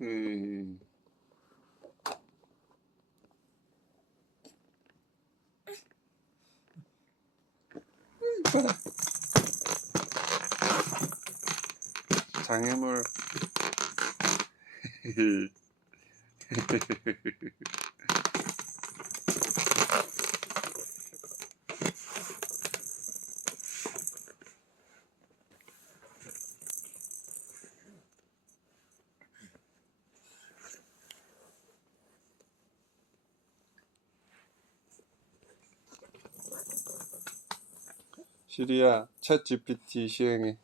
음, 장애물. 시리야, 챗 GPT 시행해.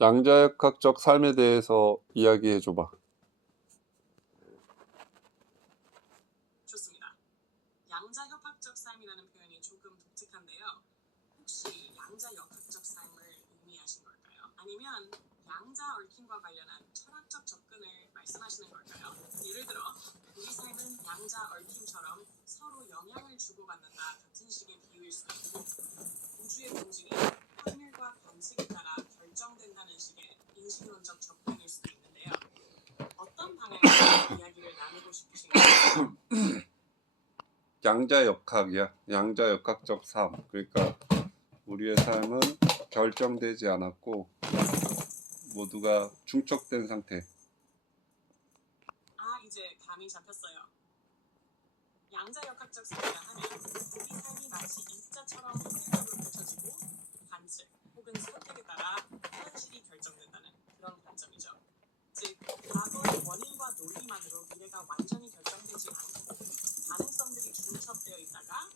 양자역학적 삶에 대해서 이야기해줘봐. 좋습니다. 양자역학적 삶이라는 표현이 조금 독특한데요. 혹시 양자역학적 삶을 의미하신 걸까요? 아니면 양자 얽힘과 관련한 철학적 접근을 말씀하시는 걸까요? 예를 들어 우리 삶은 양자 얽힘처럼 서로 영향을 주고받는다 같은 식의 비유일 수도 있고, 우주의 본질이 확률과 관측에 따라 결정된다는 식의 인식론적 접근일 수도 있는데요. 어떤 방향에서 이야기를 나누고 싶으신가요? 양자역학이야. 양자역학적 삶. 그러니까 우리의 삶은 결정되지 않았고 모두가 중첩된 상태. 이제 감이 잡혔어요. 양자역학적 삶이라 하면 우리 삶이 마치 입자처럼 확률적으로 펼쳐지고 관측 혹은 선택에 따라 현실이 결정된다는 그런 관점이죠. 즉, 과거의 원인과 논리만으로 미래가 완전히 결정되지 않고 가능성들이 중첩되어 있다가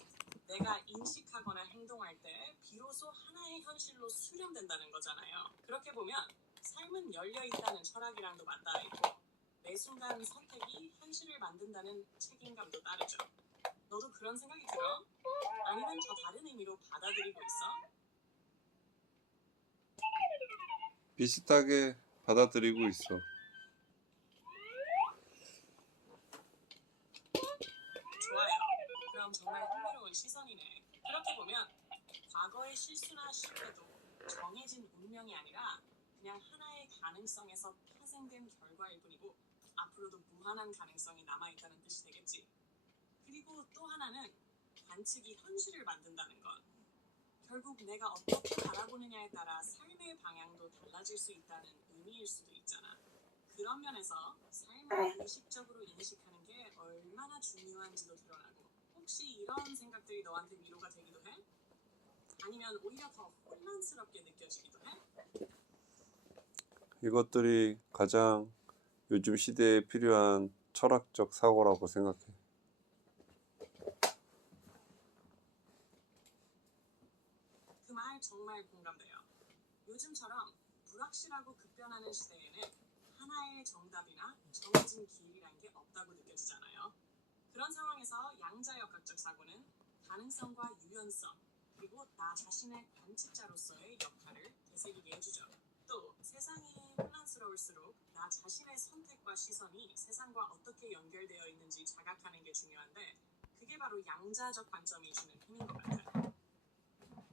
내가 인식하거나 행동할 때 비로소 하나의 현실로 수렴된다는 거잖아요. 그렇게 보면 삶은 열려있다는 철학이랑도 맞닿아 있고 매 순간 선택이 현실을 만든다는 책임감도 따르죠. 너도 그런 생각이 들어? 아니면 저 다른 의미로 받아들이고 있어? 비슷하게 받아들이고 있어. 좋아요. 그럼 정말 흥미로운 시선이네. 그렇게 보면 과거의 실수나 실패도 정해진 운명이 아니라 그냥 하나의 가능성에서 파생된 결과일 뿐이고 앞으로도 무한한 가능성이 남아있다는 뜻이 되겠지. 그리고 또 하나는 관측이 현실을 만든다는 것. 결국 내가 어떻게 바라보느냐에 따라 삶의 방향도 달라질 수 있다는 의미일 수도 있잖아. 그런 면에서 삶을 의식적으로 인식하는 게 얼마나 중요한지도 드러나고, 혹시 이런 생각들이 너한테 위로가 되기도 해? 아니면 오히려 더 혼란스럽게 느껴지기도 해? 이것들이 가장 요즘 시대에 필요한 철학적 사고라고 생각해. 그 말 정말 공감돼요. 요즘처럼 불확실하고 급변하는 시대에는 하나의 정답이나 정해진 길이란 게 없다고 느껴지잖아요. 그런 상황에서 양자역학적 사고는 가능성과 유연성, 그리고 나 자신의 관측자로서의 역할을 되새기게 해주죠. 또 세상이 혼란스러울수록 나 자신의 선택과 시선이 세상과 어떻게 연결되어 있는지 자각하는 게 중요한데, 그게 바로 양자적 관점이 주는 힘인 것 같아요.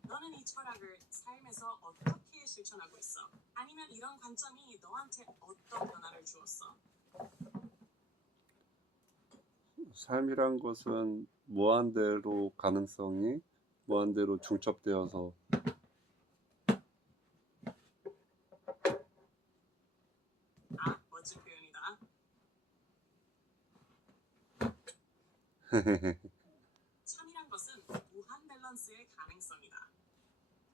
너는 이 철학을 삶에서 어떻게 실천하고 있어? 아니면 이런 관점이 너한테 어떤 변화를 주었어? 삶이란 것은 무한대로 가능성이 무한대로 중첩되어서 멋진 표현이다. 참이란 것은 무한 밸런스의 가능성이다.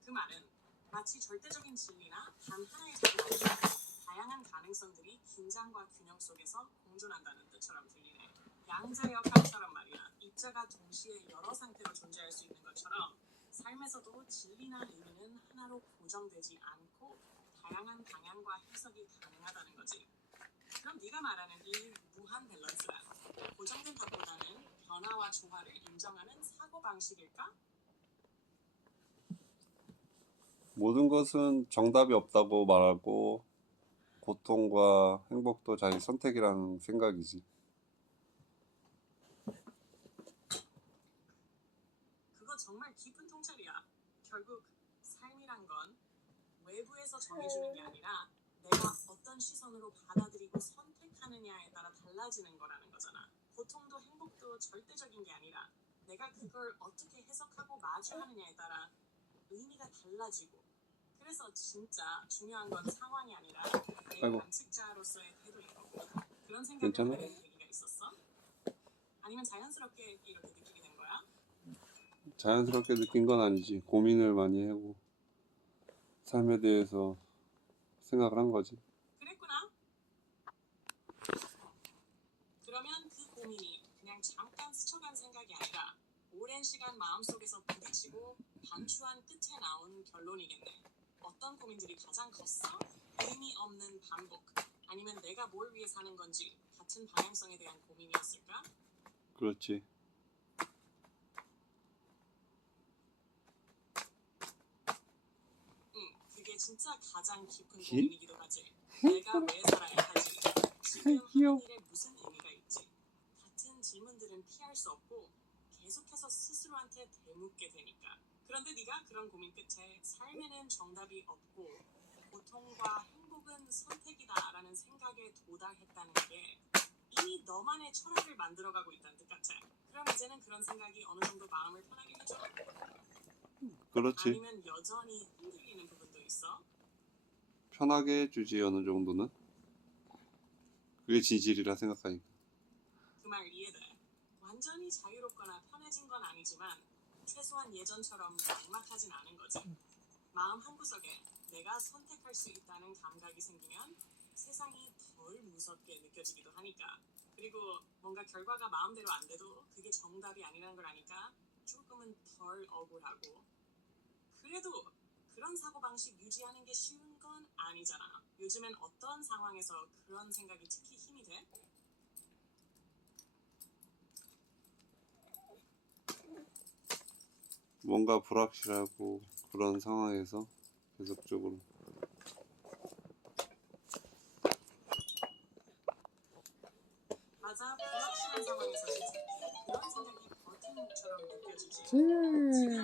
그 말은 마치 절대적인 진리나 단 하나의 정답이 아니라 다양한 가능성들이 긴장과 균형 속에서 공존한다는 뜻처럼 들리네. 양자역학처럼 말이야. 입자가 동시에 여러 상태로 존재할 수 있는 것처럼 삶에서도 진리나 의미는 하나로 고정되지 않고 다양한 방향과 해석이 가능하다는 거지. 그럼 네가 말하는 이 무한 밸런스란 고정된 답보다는 변화와 조화를 인정하는 사고방식일까? 모든 것은 정답이 없다고 말하고 고통과 행복도 자기 선택이라는 생각이지. 그거 정말 깊은 통찰이야. 결국 삶이란 건 외부에서 정해주는 게 아니라 내가 어떤 시선으로 받아들이고 선택하느냐에 따라 달라지는 거라는 거잖아. 고통도 행복도 절대적인 게 아니라 내가 그걸 어떻게 해석하고 마주하느냐에 따라 의미가 달라지고, 그래서 진짜 중요한 건 상황이 아니라 내 아이고. 관측자로서의 태도인 거고. 그런 생각을 괜찮아? 하게 된 계기가 있었어? 아니면 자연스럽게 이렇게 느끼게 된 거야? 자연스럽게 느낀 건 아니지. 고민을 많이 하고 삶에 대해서 생각을 한 거지. 그랬구나. 그러면 그 고민이 그냥 잠깐 스쳐간 생각이 아니라 오랜 시간 마음속에서 부딪히고 반추한 끝에 나온 결론이겠네. 어떤 고민들이 가장 컸어? 의미 없는 반복, 아니면 내가 뭘 위해 사는 건지 같은 방향성에 대한 고민이었을까? 그렇지. 그게 진짜 가장 깊은 히? 고민이기도 하지. 내가 왜 살아야 하지? 지금 귀여워. 하는 일에 무슨 의미가 있지? 같은 질문들은 피할 수 없고 계속해서 스스로한테 되묻게 되니까. 그런데 네가 그런 고민 끝에 삶에는 정답이 없고 고통과 행복은 선택이다라는 생각에 도달했다는 게 이미 너만의 철학을 만들어가고 있다는 뜻 같아. 그럼 이제는 그런 생각이 어느 정도 마음을 편하게 해줘? 그렇지. 아니면 여전히 흔들리는 부분도 있어? 편하게 해주지 어느 정도는. 그게 지질이라 생각하니까. 그 말 이해돼. 완전히 자유롭거나 편해진 건 아니지만 최소한 예전처럼 막막하진 않은 거지. 마음 한구석에 내가 선택할 수 있다는 감각이 생기면 세상이 덜 무섭게 느껴지기도 하니까. 그리고 뭔가 결과가 마음대로 안 돼도 그게 정답이 아니라는 걸 아니까 조금은 덜 억울하고. 그래도 그런 사고방식 유지하는 게 쉬운 건 아니잖아. 요즘엔 어떤 상황에서 그런 생각이 특히 힘이 돼? 뭔가 불확실하고 그런 상황에서 계속적으로. 맞아, 불확실한 상황에서는 특히 그런 생각이 버팀목처럼 느껴지지. 지금